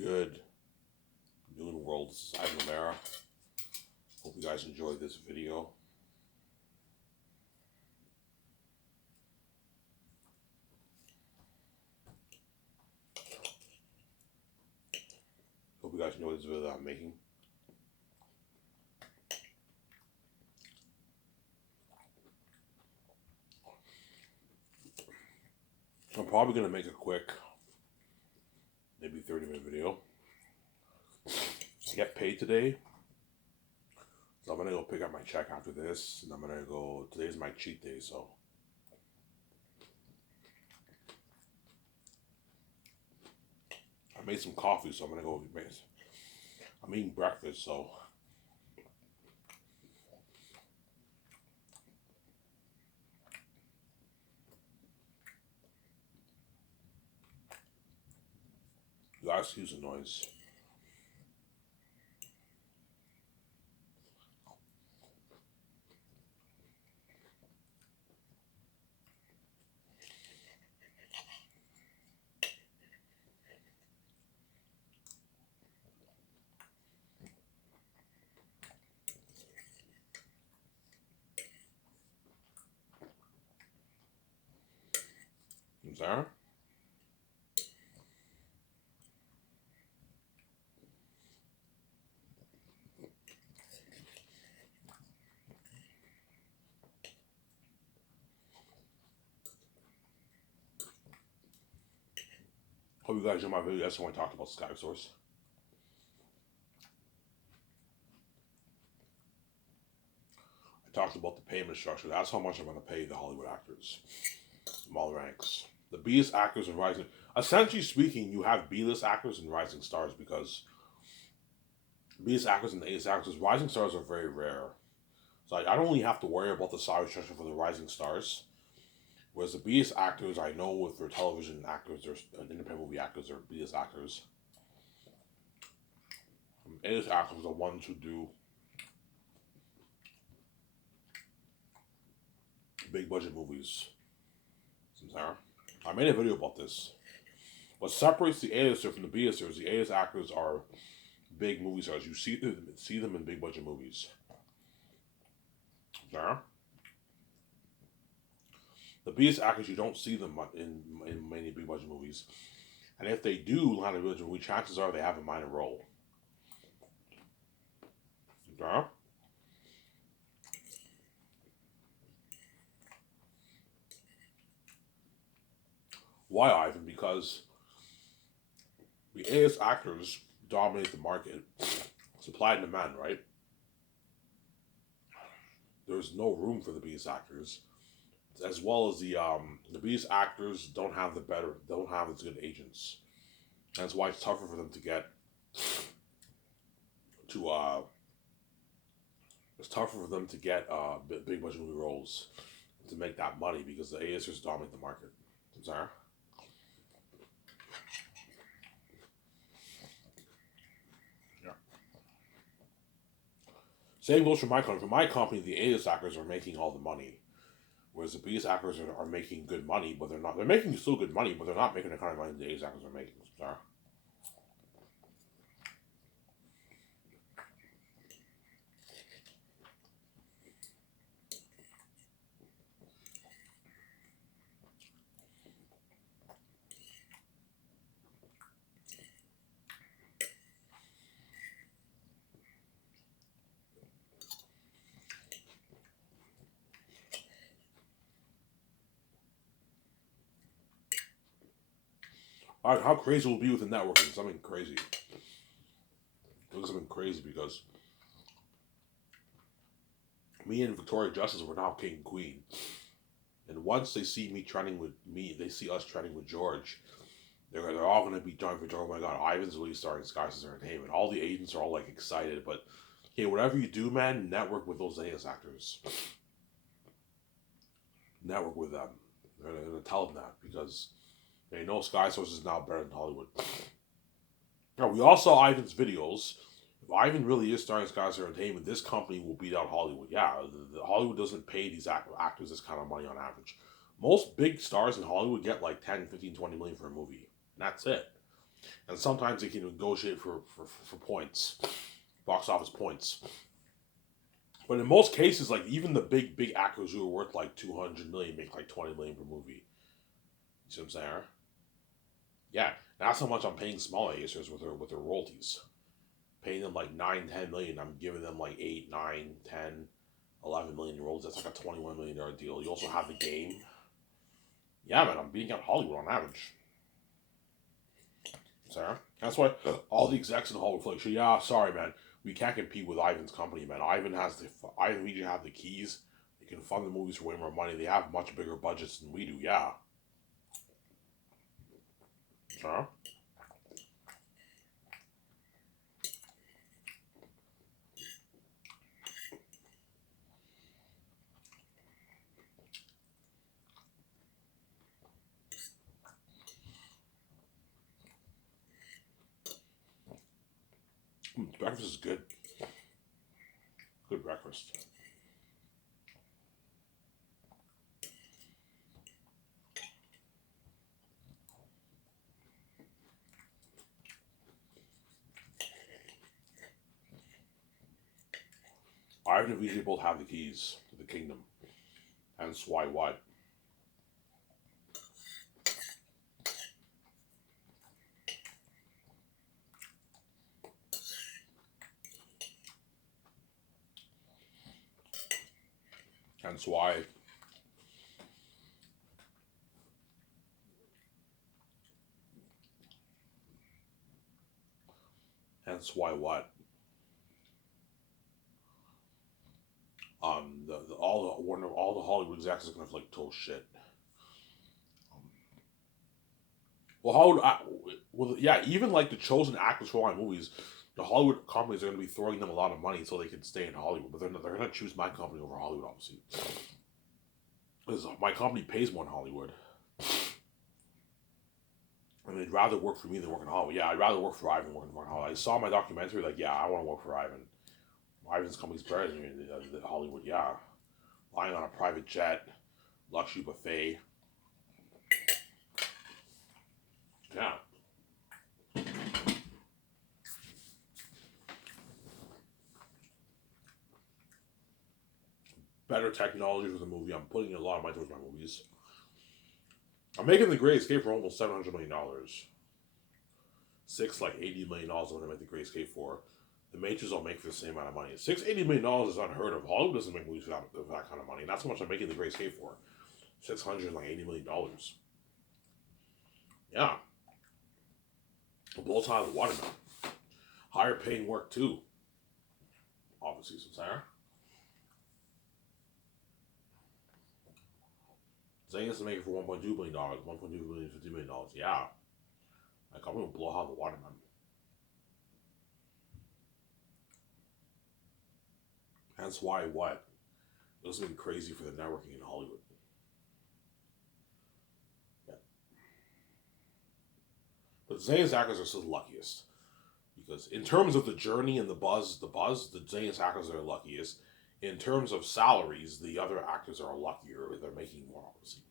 Good noon world. This is Ivan Romero. Hope you guys enjoyed this video. Hope you guys enjoyed this video that I'm making. I'm probably going to make a quick, maybe 30-minute video. I get paid today. So I'm going to go pick up my check after this. And I'm going to go, today's my cheat day, so. I made some coffee, so I'm going to go make, I'm eating breakfast, so. You guys excuse the noise. Is there? Hope you guys enjoyed my video. That's when I talked about skIV source. I talked about the payment structure. That's how much I'm going to pay the Hollywood actors from all ranks. The B-list actors and rising. Essentially speaking, you have B-list actors and rising stars because B-list actors and A-list actors, rising stars are very rare. So I don't really have to worry about the salary structure for the rising stars. Whereas the B-list actors, I know with their television actors, their independent movie actors, they're B-list actors. A-list actors are the ones who do big budget movies. I made a video about this. What separates the A-lister from the B-listers, the A-list actors are big movie stars. You see them in big budget movies. Sarah? The B-list actors, you don't see them in many big budget movies. And if they do land a big budget movie, chances are they have a minor role. Sarah? Why, Ivan? Because the A-list actors dominate the market. Supply and demand, right? There's no room for the B-list actors. As well as the B-list actors don't have as good agents. That's why it's tougher for them to get big budget movie roles to make that money because the A-listers dominate the market. I'm sorry? Yeah. Same goes for my company. For my company, the A-list actors are making all the money. Whereas the B-list actors are making good money, but they're not. They're making still good money, but they're not making the kind of money the A-list actors are making. Sorry. How crazy it will be with the networking? Something crazy. Look something crazy because me and Victoria Justice were now king and queen. And once they see me trending with me, they see us trending with George. They're all going to be joined for George. Oh my God, Ivan's really starting skIV Entertainment. All the agents are all like excited. But hey, whatever you do, man, network with those A-list actors. Network with them. They're going to tell them that because they know Sky Source is now better than Hollywood. Now, we all saw Ivan's videos. If Ivan really is starting skIV Entertainment, this company will beat out Hollywood. Yeah, Hollywood doesn't pay these actors this kind of money on average. Most big stars in Hollywood get like 10, 15, 20 million for a movie. And that's it. And sometimes they can negotiate for points, box office points. But in most cases, like even the big actors who are worth like 200 million make like 20 million per movie. You see what I'm saying? Yeah, that's how much I'm paying smaller acers with their royalties. Paying them like 9, 10 million. I'm giving them like 8, 9, 10, 11 million royalties. That's like a $21 million deal. You also have the game. Yeah, man, I'm beating out Hollywood on average. Sarah. That's why all the execs in Hollywood like, yeah, sorry, man, we can't compete with Ivan's company, man. Ivan Media have the keys. They can fund the movies for way more money. They have much bigger budgets than we do. Yeah. Sarah. Breakfast is good. Good breakfast. Ivan and VJ both have the keys to the kingdom. Hence why what? Hence why. Hence why what? All the Hollywood execs are gonna like total shit. Well, Hollywood, well, yeah, even like the chosen actors for all my movies, the Hollywood companies are going to be throwing them a lot of money so they can stay in Hollywood. But they're going to choose my company over Hollywood, obviously, because my company pays more in Hollywood, and they'd rather work for me than work in Hollywood. Yeah, I'd rather work for Ivan than work in Hollywood. I saw my documentary, like, yeah, I want to work for Ivan. Ivan's company's better than Hollywood. Yeah, flying on a private jet, luxury buffet. Yeah. Better technology for the movie. I'm putting a lot of money towards my movies. I'm making The Great Escape for almost $700 million. Six like $80 million when I make The Great Escape for. The Matrix I'll make for the same amount of money. $80 million is unheard of. Hollywood doesn't make movies for that kind of money. And that's how much I'm making The Great Escape for. $680 million. Yeah. It blows out of the water now. Higher paying work too. Obviously, some Sarah. Saying it's to make it for $1.2 billion, $1.2 billion, $50 million. Yeah. Like, I'm gonna blow out the water, man. Hence why what? It was been crazy for the networking in Hollywood. Yeah. But Zane's actors are still the luckiest. Because in terms of the journey and the Zane's actors are the luckiest. In terms of salaries, the other actors are luckier. They're making more, obviously.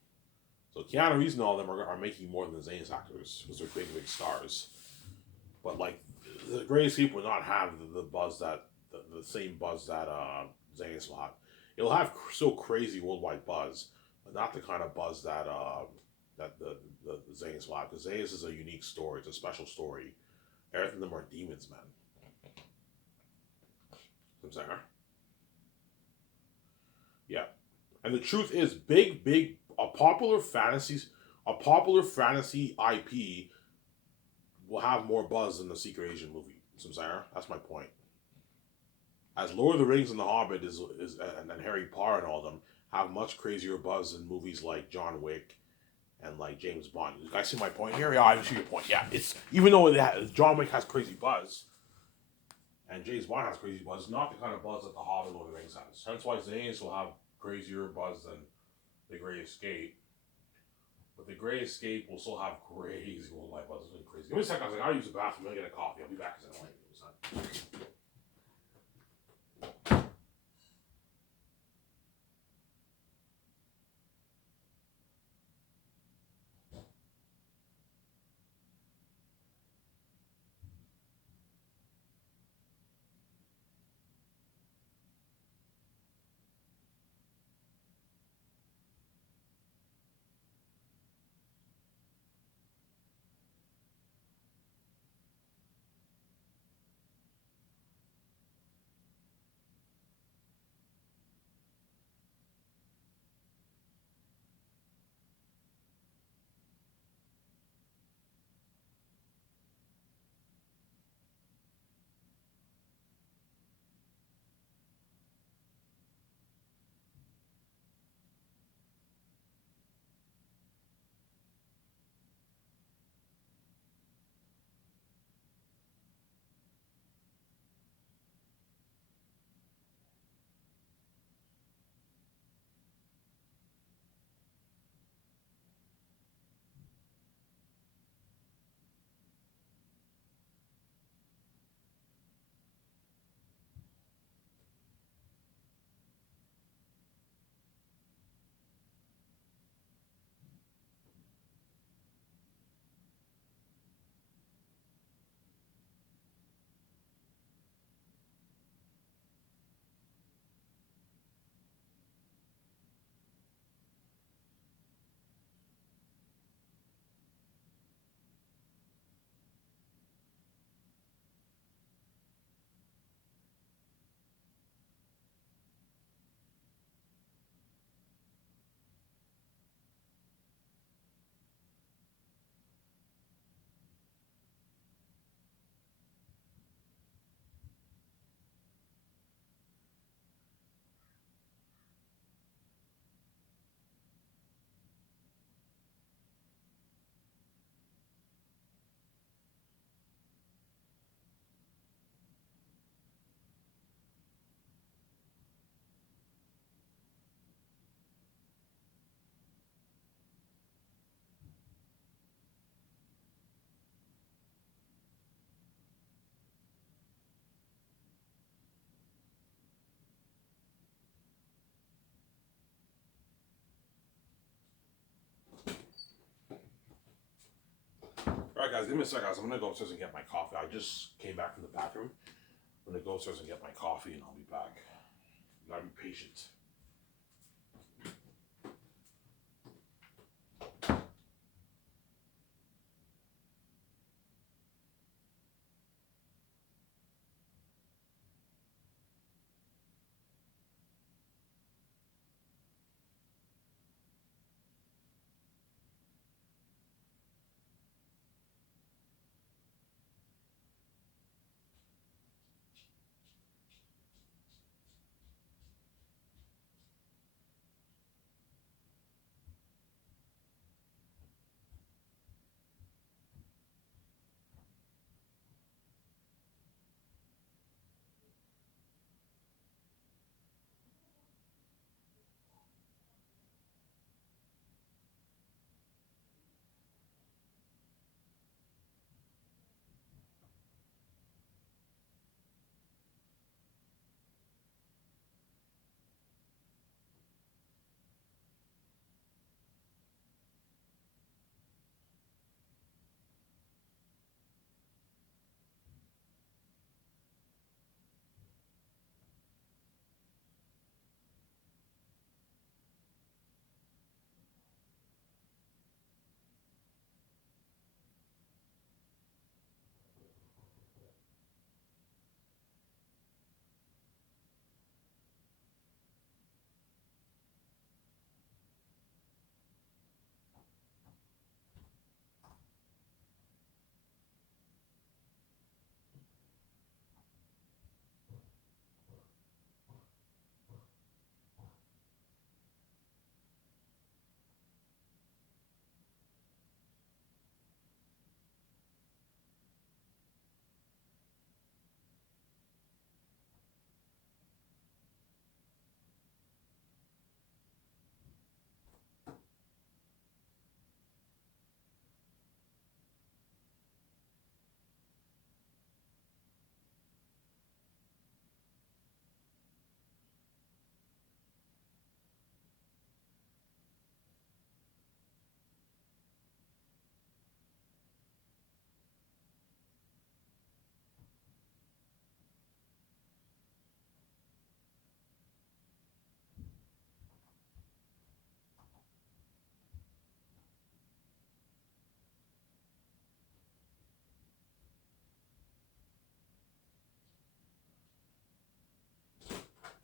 So Keanu Reeves and all of them are making more than the Zane's actors because they're big stars. But like the Great Escape will not have the buzz that the same buzz that Zane's will have. It'll have so crazy worldwide buzz, but not the kind of buzz that the Zane's will have. Because Zane's is a unique story. It's a special story. Everything of them are demons, man. I'm saying, yeah. And the truth is, a popular fantasy IP will have more buzz than the Secret Agent movie. So I'm saying, that's my point. As Lord of the Rings and The Hobbit and Harry Potter and all of them have much crazier buzz than movies like John Wick and like James Bond. You guys see my point here? Yeah, I see your point. Yeah, it's even though John Wick has crazy buzz and James Bond has crazy buzz, not the kind of buzz that The Hobbit or Lord of the Rings has. That's why Zane's will have crazier buzz than The Great Escape. But The Great Escape will still have crazy worldwide buzz. It's really crazy. Give me a second. I was like, I'll use the bathroom. I'm gonna get a coffee. I'll be back in a second. guys. Give me a sec, guys. I'm gonna go upstairs and get my coffee. I just came back from the bathroom. I'm gonna go upstairs and get my coffee, and I'll be back. You gotta be patient.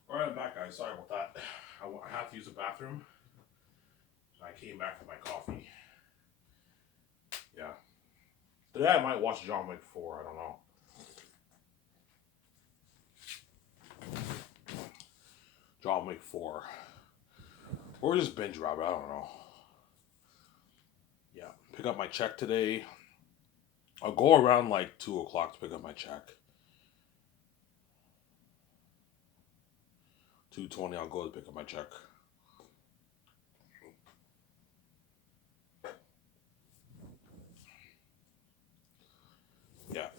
All right, I'm back, guys. Sorry about that. I had to use the bathroom. So I came back for my coffee. Yeah. Today I might watch John Wick 4. I don't know. John Wick 4. Or just binge rabbit. I don't know. Yeah. Pick up my check today. I'll go around like 2 o'clock to pick up my check. 2:20, I'll go to pick up my check. Yeah.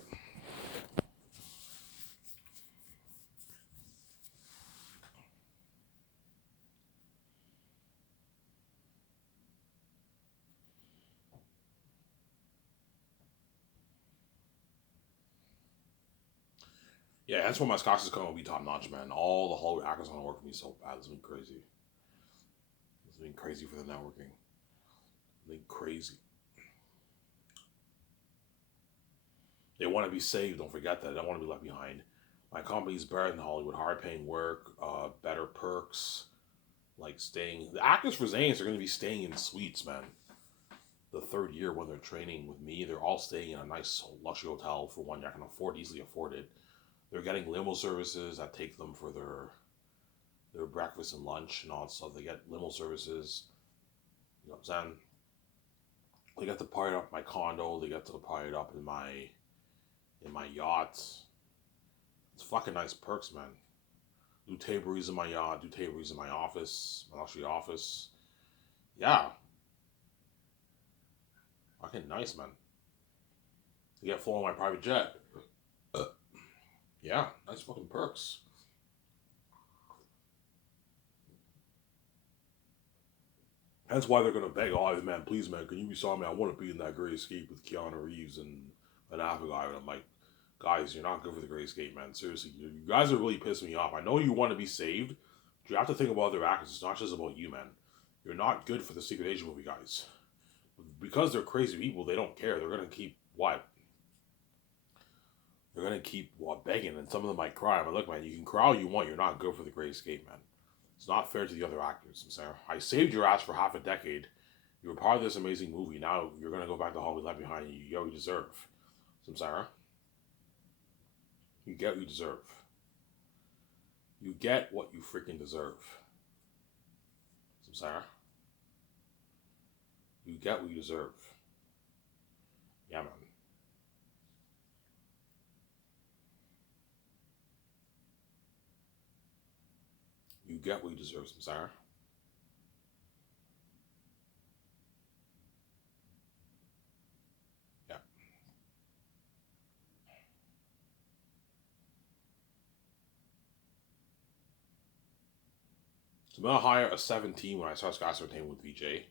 Yeah, that's when my stocks is going to be top notch, man. All the Hollywood actors are going to work for me so bad. It's been crazy. It's been crazy for the networking. It's been crazy. They want to be saved. Don't forget that. They don't want to be left behind. My company's better than Hollywood. Hard paying work, better perks, like staying. The actors for Zanes are going to be staying in suites, man. The third year when they're training with me, they're all staying in a nice luxury hotel for one year. I can easily afford it. They're getting limo services that take them for their breakfast and lunch and all that stuff. They get limo services. You know what I'm saying? They get to party up my condo. They get to party up in my yacht. It's fucking nice perks, man. Do tables in my yacht. Do tables in my office, my luxury office. Yeah, fucking nice, man. You get flown on my private jet. Yeah, nice fucking perks. That's why they're gonna beg, oh man, please man, can you be sorry, man? I want to be in that Great Escape with Keanu Reeves and an Apple guy. And I'm like, guys, you're not good for the Great Escape, man. Seriously, you guys are really pissing me off. I know you want to be saved, but you have to think about other actors. It's not just about you, man. You're not good for the Secret Agent movie, guys. Because they're crazy people, they don't care. They're gonna keep what? They're gonna keep begging, and some of them might cry. But look, man, you can cry all you want. You're not good for the Great Escape, man. It's not fair to the other actors. I'm saying, I saved your ass for half a decade. You were part of this amazing movie. Now you're gonna go back to Hollywood left behind. You get what you deserve. Samsara. You get what you deserve. You get what you freaking deserve. Samsara. You get what you deserve. Yeah, man. You get what you deserve, Samsara. Yeah. So I'm gonna hire a 17 when I start skyscraper with VJ.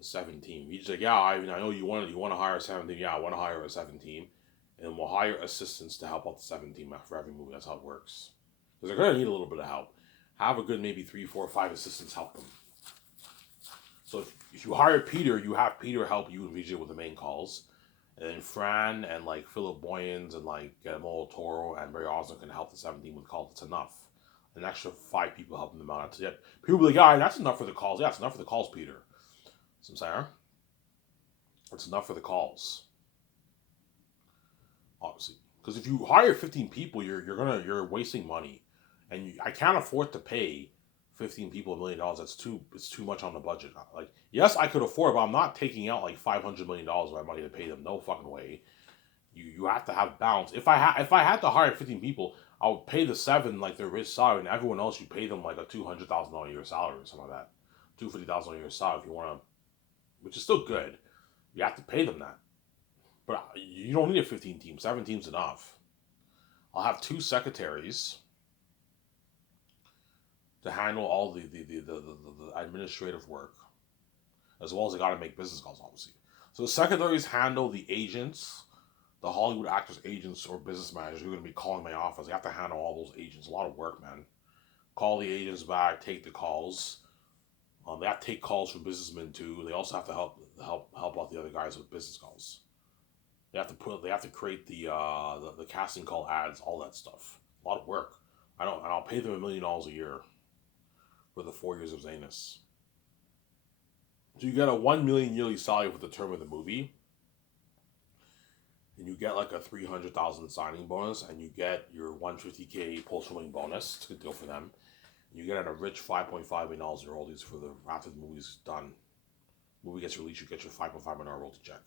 A 17. VJ's like, yeah, I know you want to hire a 17. Yeah, I want to hire a 17. And we'll hire assistants to help out the 17 for every movie. That's how it works. Because they're gonna need a little bit of help. Have a good maybe 3, 4, 5 assistants help them. So if you hire Peter, you have Peter help you and VJ with the main calls. And then Fran and like Philip Boyens and like Guillermo Toro and Barry Osler can help the 17 with calls. It's enough. An extra 5 people helping them out. That's it. People will be like, yeah, that's enough for the calls. Yeah, it's enough for the calls, Peter. So I'm saying, it's enough for the calls. Obviously. Because if you hire 15 people, you're wasting money. And I can't afford to pay 15 people $1 million. It's too much on the budget. Like, yes, I could afford it, but I'm not taking out like $500 million of my money to pay them. No fucking way. You have to have balance. If I had to hire 15 people, I would pay the 7 like their rich salary, and everyone else you pay them like a $200,000 a year salary or something like that, $250,000 a year salary if you want to, which is still good. You have to pay them that, but you don't need a 15 team. 7 teams enough. I'll have 2 secretaries to handle all the administrative work, as well as they got to make business calls, obviously. So the secretaries handle the agents, the Hollywood actors, agents, or business managers who are going to be calling my office. They have to handle all those agents. A lot of work, man. Call the agents back, take the calls. They have to take calls from businessmen too. They also have to help out the other guys with business calls. They have to create the casting call ads, all that stuff. A lot of work. And I'll pay them $1 million a year for the 4 years of Zanus. So you get a $1 million yearly salary for the term of the movie, and you get like a $300,000 signing bonus, and you get your $150K post-filming bonus. It's a good deal for them. You get a rich $5.5 million royalties for after the movie's done. Movie gets released, you get your $5.5 million royalty check.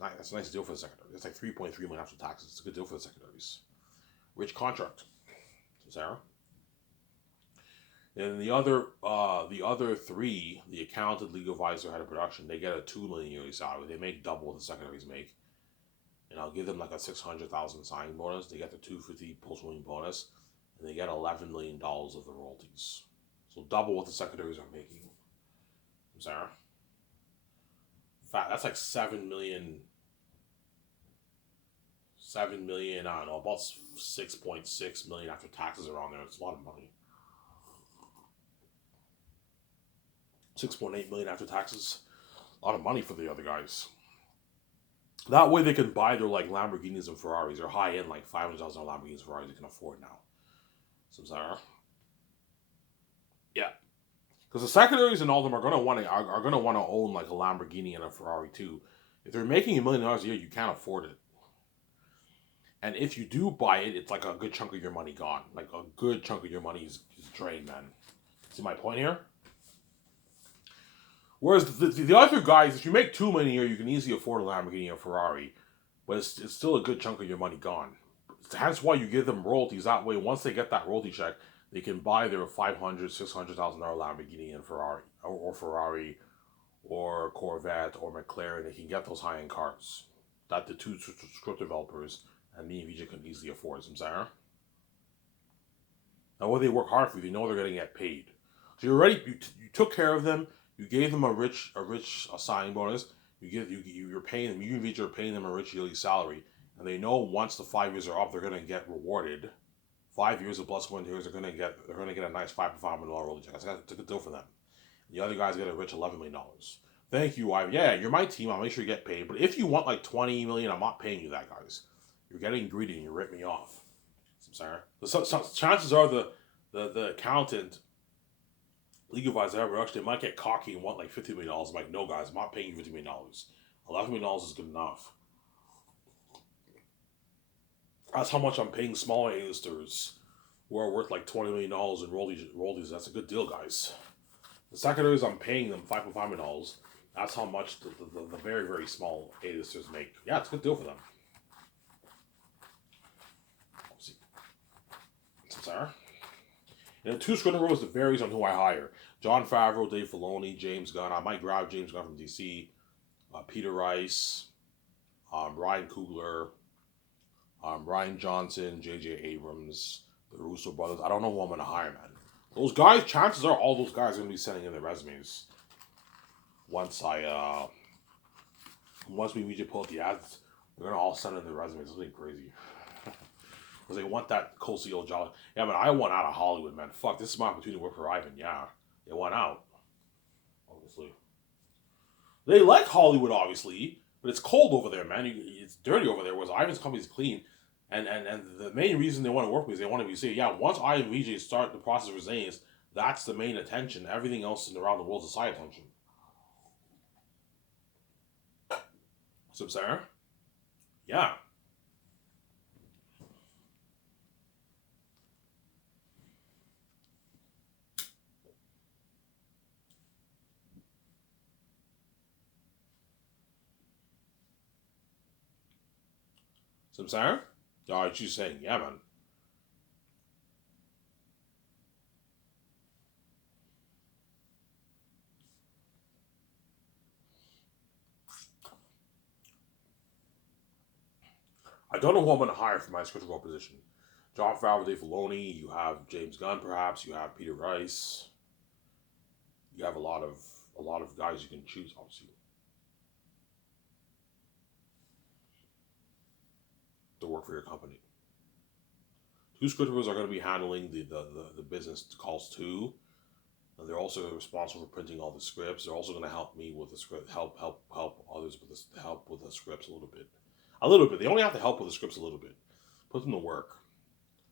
That's a nice deal for the secretary. It's like $3.3 million after taxes. It's a good deal for the secretaries. Rich contract. So Sarah. And the other 3, the accountant, legal advisor, head of production, they get a $2 million yearly salary. They make double what the secretaries make. And I'll give them like a $600,000 signing bonus. They get the $250 post-filming bonus, and they get $11 million of the royalties. So double what the secretaries are making. Sarah. In fact, that's like 7 million. 7 million. I don't know, about 6.6 million after taxes around there. It's a lot of money. 6.8 million after taxes. A lot of money for the other guys. That way they can buy their like Lamborghinis and Ferraris. They're high end, like $500,000 Lamborghinis and Ferraris they can afford now. Samsara. Yeah. Because the secretaries and all of them are gonna want to own like a Lamborghini and a Ferrari too. If they're making $1 million a year, you can't afford it. And if you do buy it, it's like a good chunk of your money gone. Like a good chunk of your money is drained, man. See my point here? Whereas the other guys, if you make $2 million a year, you can easily afford a Lamborghini or Ferrari, but it's still a good chunk of your money gone. Hence why you give them royalties. That way, once they get that royalty check, they can buy their $500,000, $600,000 Lamborghini and Ferrari, or Ferrari, or Corvette, or McLaren. They can get those high-end cars that the 2 script developers and me and VJ can easily afford. Samsara. Now, when they work hard for you, they know they're going to get paid. So you took care of them. You gave them a rich signing bonus. You're paying them. You are paying them a rich yearly salary, and they know once the 5 years are up, they're gonna get rewarded. 5 years of plus 1 years, they're gonna get a nice $5 million royalty check. That's a good deal for them. The other guys get a rich $11 million. Thank you, Ivan. Yeah, you're my team. I'll make sure you get paid. But if you want like 20 million, I'm not paying you that, guys. You're getting greedy and you rip me off. I'm sorry. So chances are the accountant, league advisor, ever actually might get cocky and want like $50 million. I'm like, no, guys, I'm not paying you $50 million. $11 million is good enough. That's how much I'm paying smaller A-listers who are worth like $20 million in royalties. That's a good deal, guys. The secondaries, I'm paying them $5.5 million. That's how much the very, very small A-listers make. Yeah, it's a good deal for them. Let's see. Sarah? And the two screen rows, it varies on who I hire. Jon Favreau, Dave Filoni, James Gunn. I might grab James Gunn from DC. Peter Rice, Ryan Coogler, Ryan Johnson, J.J. Abrams, the Russo brothers. I don't know who I'm going to hire, man. Those guys, chances are all those guys are going to be sending in their resumes. Once we pull out the ads, they're going to all send in their resumes. It's going to be crazy. Because they want that co-CEO job. Yeah, man, I want out of Hollywood, man. Fuck, this is my opportunity to work for Ivan. Yeah, they want out. Obviously. They like Hollywood, obviously, but it's cold over there, man. It's dirty over there, whereas Ivan's company's clean. And the main reason they want to work with me is they want to be safe. Yeah, once I and VJ start the process of resigning, that's the main attention. Everything else around the world is side attention. So, Sarah? Yeah. So, Sarah? Yeah, she's saying, yeah, man. I don't know who I'm going to hire for my script role position. Jon Favreau, Dave Filoni. You have James Gunn, perhaps. You have Peter Rice. You have a lot of guys you can choose, obviously, to work for your company. Two scripters are going to be handling the business calls too, and they're also responsible for printing all the scripts. They're also going to help me with the script, help others with this, help with the scripts a little bit. A little bit. They only have to help with the scripts a little bit. Put them to work.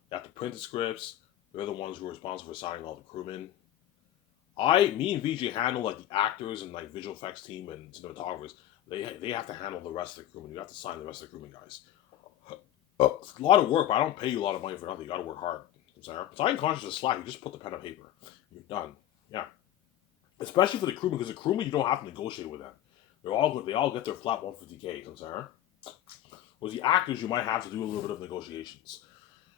They have to print the scripts. They're the ones who are responsible for signing all the crewmen. Me and VJ handle like the actors and like visual effects team and cinematographers. They have to handle the rest of the crewmen. You have to sign the rest of the crewmen, guys. It's a lot of work, but I don't pay you a lot of money for nothing. You got to work hard. Signing contracts is slack. You just put the pen on paper. You're done. Yeah. Especially for the crewmen, because the crewmen you don't have to negotiate with them. They're all good. They all get their flat 150K. With the actors, you might have to do a little bit of negotiations.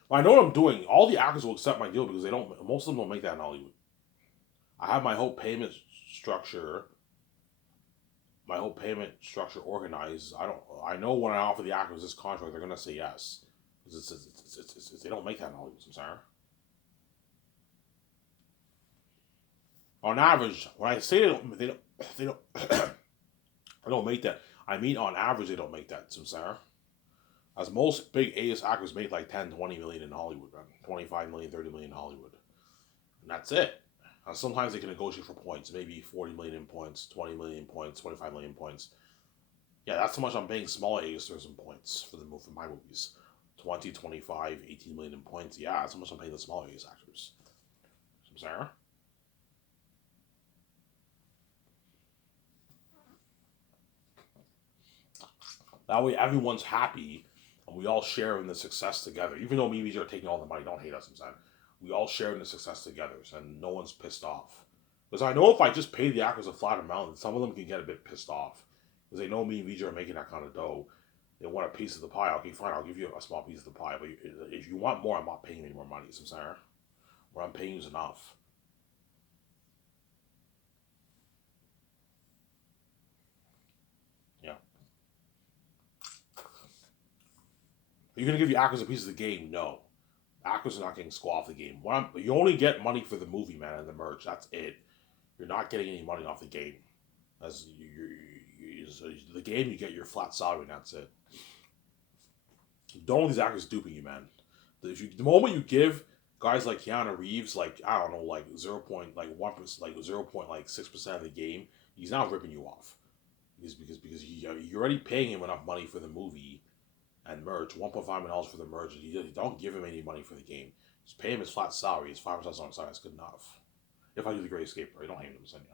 But I know what I'm doing. All the actors will accept my deal because they don't. Most of them don't make that in Hollywood. I have my whole payment structure. Organized. I know when I offer the actors this contract, they're gonna say yes. They don't make that in Hollywood. I'm sorry. On average, when I say they don't they don't make that. I mean, on average, they don't make that. So sorry. As most big A-list actors make like 10, 20 million in Hollywood, man. 25 million, 30 million in Hollywood. And that's it. Sometimes they can negotiate for points. Maybe 40 million in points, 20 million in points, 25 million in points. Yeah, that's how much I'm paying smaller A-listers in points for my movies. 20, 25, 18 million in points. Yeah, that's how much I'm paying the smaller A-list actors. Sarah? That way everyone's happy and we all share in the success together. Even though me and VJ are taking all the money, don't hate us inside. We all share in the success together and no one's pissed off. Because I know if I just pay the actors a flat amount, some of them can get a bit pissed off. Because they know me and VJ are making that kind of dough. They want a piece of the pie. Okay, fine, I'll give you a small piece of the pie. But if you want more, I'm not paying you any more money. Sarah. What I'm paying you is enough. Yeah. Are you going to give the actors a piece of the game? No. Actors are not getting squaw off the game. You only get money for the movie, man, and the merch. That's it. You're not getting any money off the game. As the game, you get your flat salary, and that's it. Don't want these actors duping you, man. The moment you give guys like Keanu Reeves, like I don't know, like 0.1%, like 0.6% of the game, he's now ripping you off. Because you're already paying him enough money for the movie and merch, $1.5 million for the merch. You don't give him any money for the game. Just pay him his flat salary. His 5% on salary. That's good enough. If I do the Great Escape, right? Don't hate him, saying,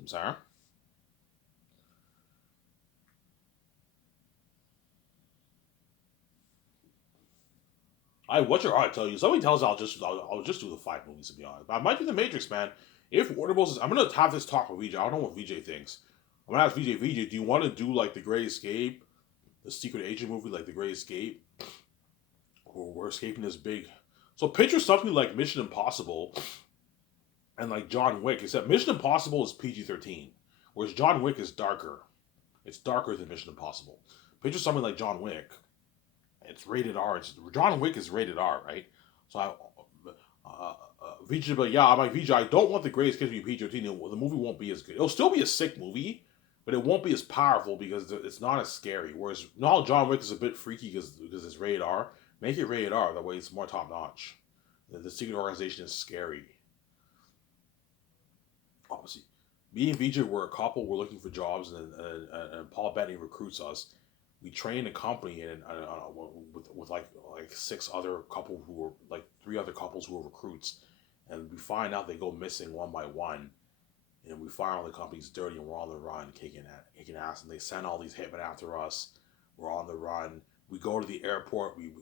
I'm sorry. I tell you. Somebody tells I'll just do the 5 movies, to be honest. But I might do the Matrix, man. If Warner Bros. I'm gonna have this talk with VJ. I don't know what VJ thinks. I'm gonna ask VJ. VJ, do you want to do like the Great Escape, the secret agent movie, like the Great Escape, or we're escaping this big? So picture something like Mission Impossible and like John Wick. Except Mission Impossible is PG-13, whereas John Wick is darker. It's darker than Mission Impossible. Picture something like John Wick. It's rated R. John Wick is rated R, right? So VJ, but yeah, I'm like VJ. I don't want the Greatest Kids to be PG-13. The movie won't be as good. It'll still be a sick movie, but it won't be as powerful because it's not as scary. Whereas now John Wick is a bit freaky because it's rated R. Make it rated R. That way it's more top notch. The secret organization is scary. Obviously, me and VJ were a couple. We're looking for jobs, and Paul Bettany recruits us. We train a company and with like 6 other couple who were like 3 other couples who were recruits, and we find out they go missing one by one, and we find all the company's dirty and we're on the run, kicking ass, and they send all these hitmen after us. We're on the run. We go to the airport. We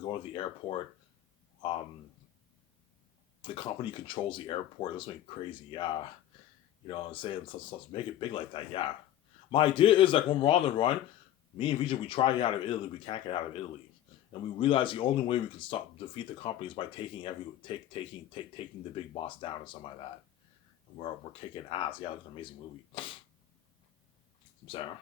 go to the airport. The company controls the airport. That's like crazy, yeah. You know what I'm saying? Let's make it big like that, yeah. My idea is like when we're on the run, me and Vijay, we try to get out of Italy. We can't get out of Italy, and we realize the only way we can defeat the company is by taking the big boss down or something like that. And we're kicking ass. Yeah, it's an amazing movie. Sarah,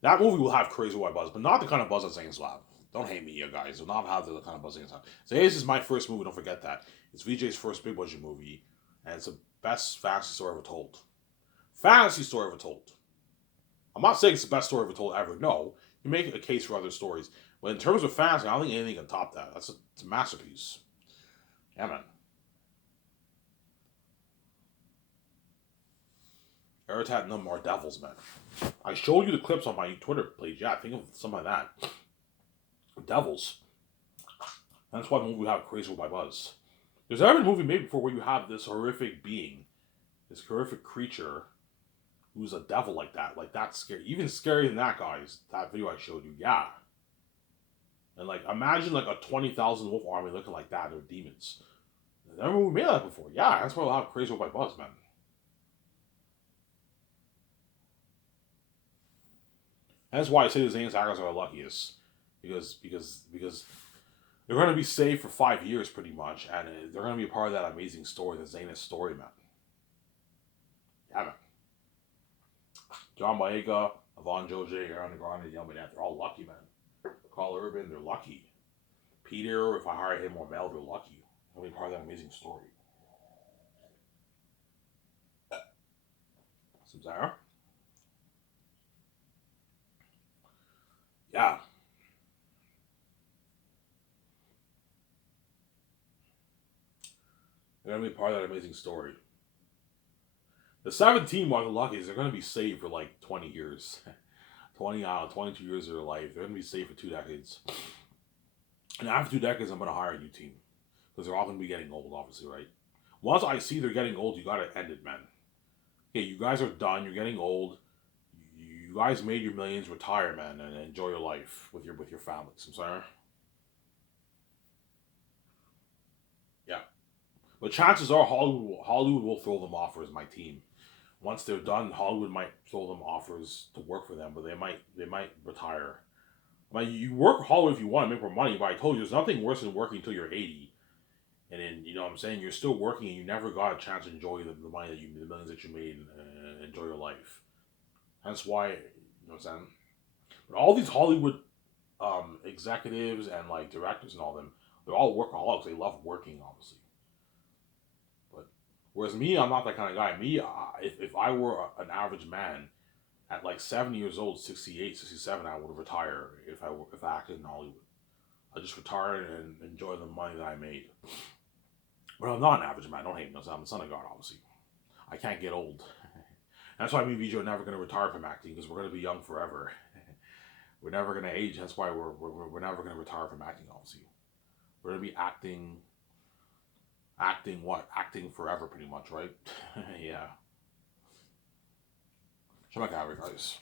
that movie will have crazy white buzz, but not the kind of buzz that Zane's will have. Don't hate me, you guys. Will not have the kind of buzz Zane's have. Zane's is my first movie. Don't forget that. It's VJ's first big budget movie, and it's the best fantasy story ever told. Fantasy story ever told. I'm not saying it's the best story ever told ever. No, you make a case for other stories, but in terms of fantasy, I don't think anything can top that. It's a masterpiece. Yeah, man. Eritat no more devils, man. I showed you the clips on my Twitter page. Yeah, think of something like that. Devils. That's why the movie have crazy with my buzz. There's never been a movie made before where you have this horrific being, this horrific creature, who's a devil like that. Like, that's scary. Even scarier than that, guys. That video I showed you. Yeah. And, like, imagine, like, a 20,000 wolf army looking like that. They're demons. Never made that before. Yeah, that's why I'll have crazy with my buzz, man. That's why I say the Zane's Hackers are the luckiest. Because they're going to be saved for 5 years, pretty much. And they're going to be a part of that amazing story, the Zane's story, man. Yeah, man. John Boyega, Yvonne Joje, Ariana Grande, Yelman, they're all lucky, man. Carl Urban, they're lucky. Peter, if I hire him or Mel, they're lucky. They'll be part of that amazing story. Samsara? Yeah. They're going to be part of that amazing story. The 17 are the luckiest. They're going to be saved for like 20 years. 22 years of their life. They're going to be saved for 2 decades. And after 2 decades, I'm going to hire a new team. Because they're all going to be getting old, obviously, right? Once I see they're getting old, you got to end it, man. Okay, you guys are done. You're getting old. You guys made your millions. Retire, man, and enjoy your life with your families. I'm sorry. Yeah. But chances are Hollywood will throw them offers, my team. Once they're done, Hollywood might throw them offers to work for them, but they might retire. I mean, you work Hollywood if you want to make more money, but I told you there's nothing worse than working until you're 80. And then, you know what I'm saying, you're still working and you never got a chance to enjoy the money the millions that you made and enjoy your life. That's why, you know what I'm saying? But all these Hollywood executives and like directors and all them, they're all workaholics. They love working, obviously. But whereas me, I'm not that kind of guy. Me, if I were an average man at like 70 years old, 68, 67, I would retire if I acted in Hollywood. I just retire and enjoy the money that I made. But I'm not an average man. Don't hate me. I'm the son of God, obviously. I can't get old. That's why me and VJ are never going to retire from acting, because we're going to be young forever. We're never going to age. That's why we're never going to retire from acting, obviously. We're going to be acting what? Acting forever, pretty much, right? Yeah. Shut my guys.